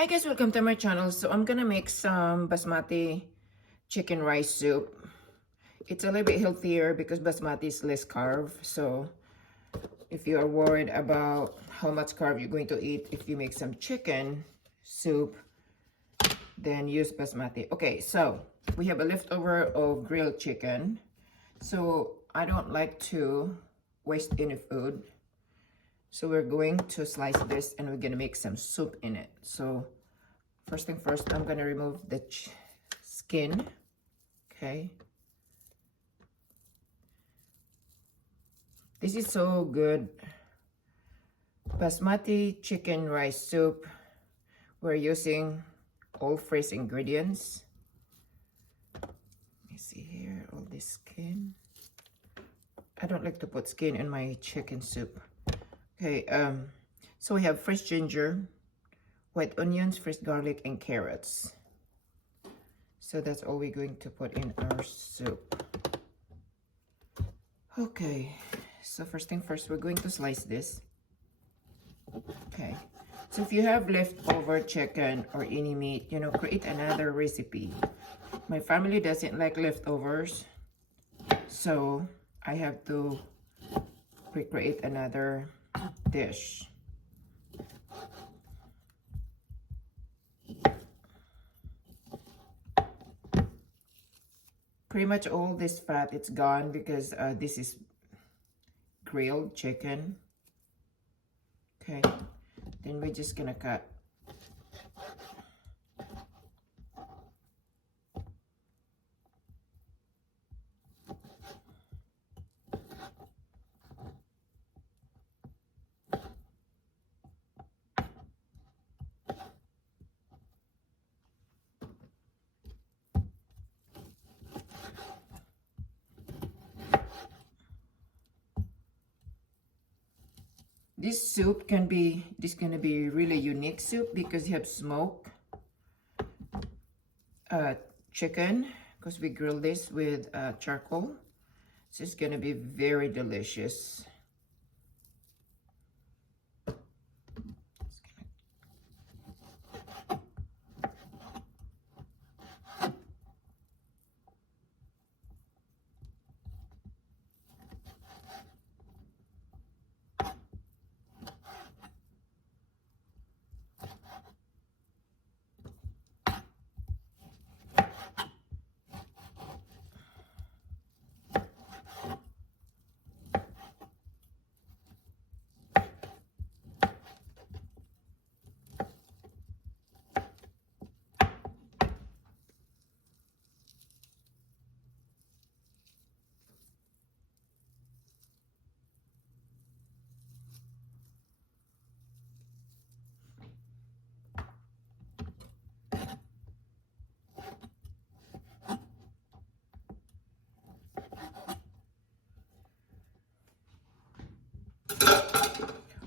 Hi guys, welcome to my channel. So I'm gonna make some basmati chicken rice soup. It's a little bit healthier because basmati is less carb. So if you are worried about how much carb you're going to eat if you make some chicken soup, then use basmati. Okay, so we have a leftover of grilled chicken. So I don't like to waste any food. So we're going to slice this and we're gonna make some soup in it. So first thing first, I'm gonna remove the skin. Okay. This is so good. Basmati chicken rice soup. We're using all fresh ingredients. Let me see here, all this skin. I don't like to put skin in my chicken soup. Okay, so we have fresh ginger, white onions, fresh garlic, and carrots. So that's all we're going to put in our soup. Okay, so first thing first, we're going to slice this. Okay, so if you have leftover chicken or any meat, create another recipe. My family doesn't like leftovers, so I have to recreate another dish. Pretty much all this fat, it's gone because this is grilled chicken. Okay, then we're just gonna cut. This soup gonna be really unique soup because you have smoke chicken, because we grill this with charcoal. So it's gonna be very delicious.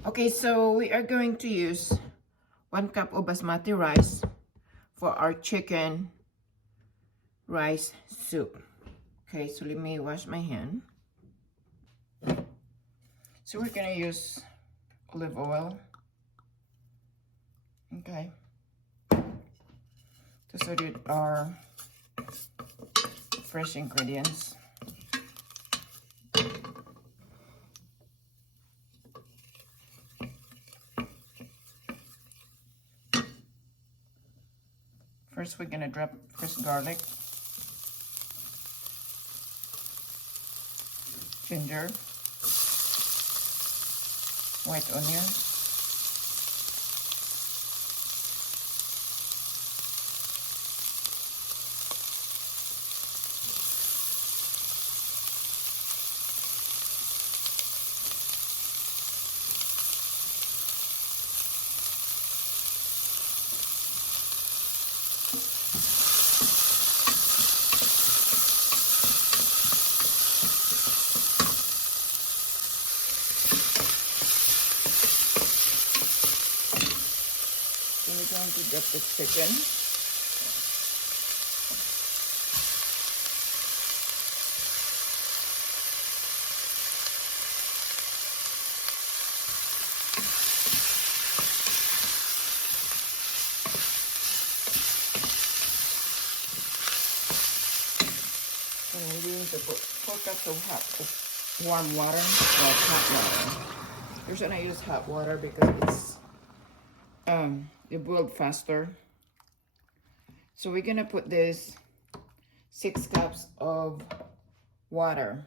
Okay, so we are going to use 1 cup of basmati rice for our chicken rice soup. Okay, so let me wash my hand. So we're gonna use olive oil. Okay, to sort it our fresh ingredients. First, we're gonna drop fresh garlic, ginger, white onion, then we're going to drop the chicken. we're going to put 4 cups of warm water or hot water. The reason I use hot water because it's it boiled faster. So we're gonna put this 6 cups of water.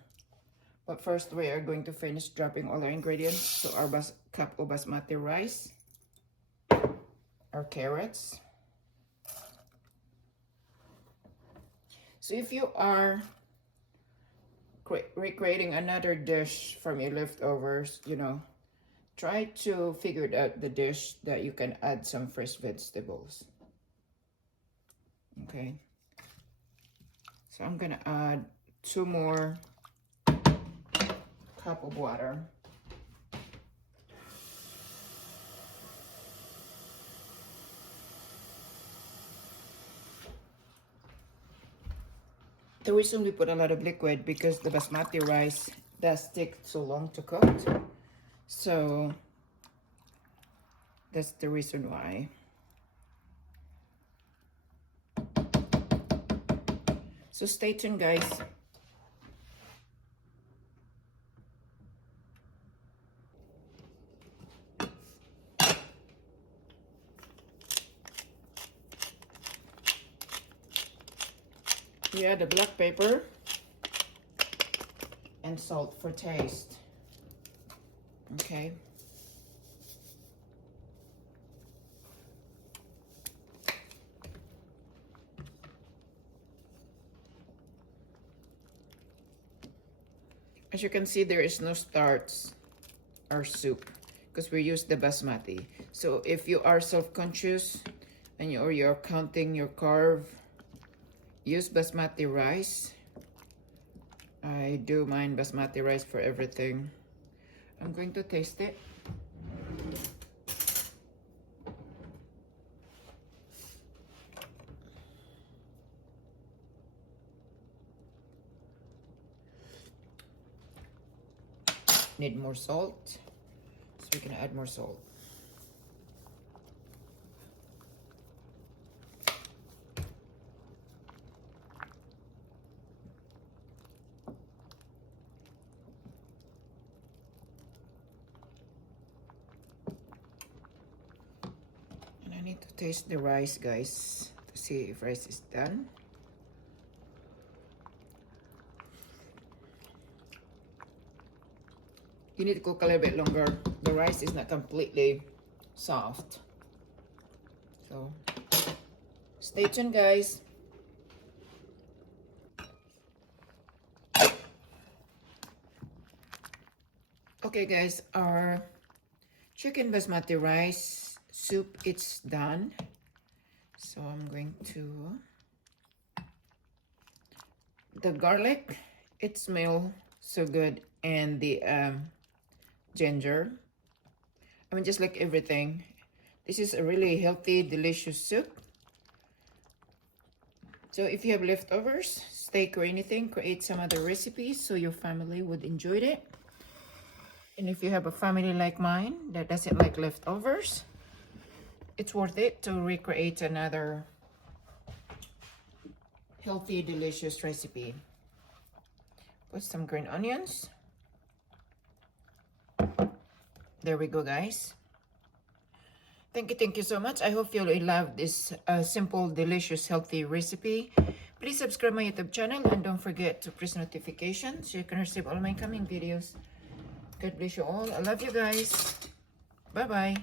But first we are going to finish dropping all our ingredients. So our cup of basmati rice, our carrots. So if you are recreating another dish from your leftovers, you know, try to figure out the dish that you can add some fresh vegetables. Okay. So I'm gonna add 2 more cup of water. The reason we put a lot of liquid because the basmati rice does take so long to cook. So that's the reason why. So stay tuned, guys. You add the black pepper and salt for taste. Okay. As you can see, there is no starch or soup because we use the basmati. So if you are self-conscious and you're counting your carb, use basmati rice. I do mine basmati rice for everything. I'm going to taste it. Need more salt, so we can add more salt. And I need to taste the rice, guys, to see if rice is done. You need to cook a little bit longer. The rice is not completely soft. So stay tuned, guys. Okay, guys, our chicken basmati rice soup, it's done. So I'm going to, the garlic, it smells so good, and the ginger, I mean, just like everything, this is a really healthy, delicious soup. So if you have leftovers, steak or anything, create some other recipes so your family would enjoy it. And if you have a family like mine that doesn't like leftovers, it's worth it to recreate another healthy, delicious recipe. Put some green onions. There we go, guys. Thank you so much. I hope you love this simple, delicious, healthy recipe. Please subscribe my YouTube channel and don't forget to press notifications so you can receive all my coming videos. God bless you all. I love you guys. Bye-bye.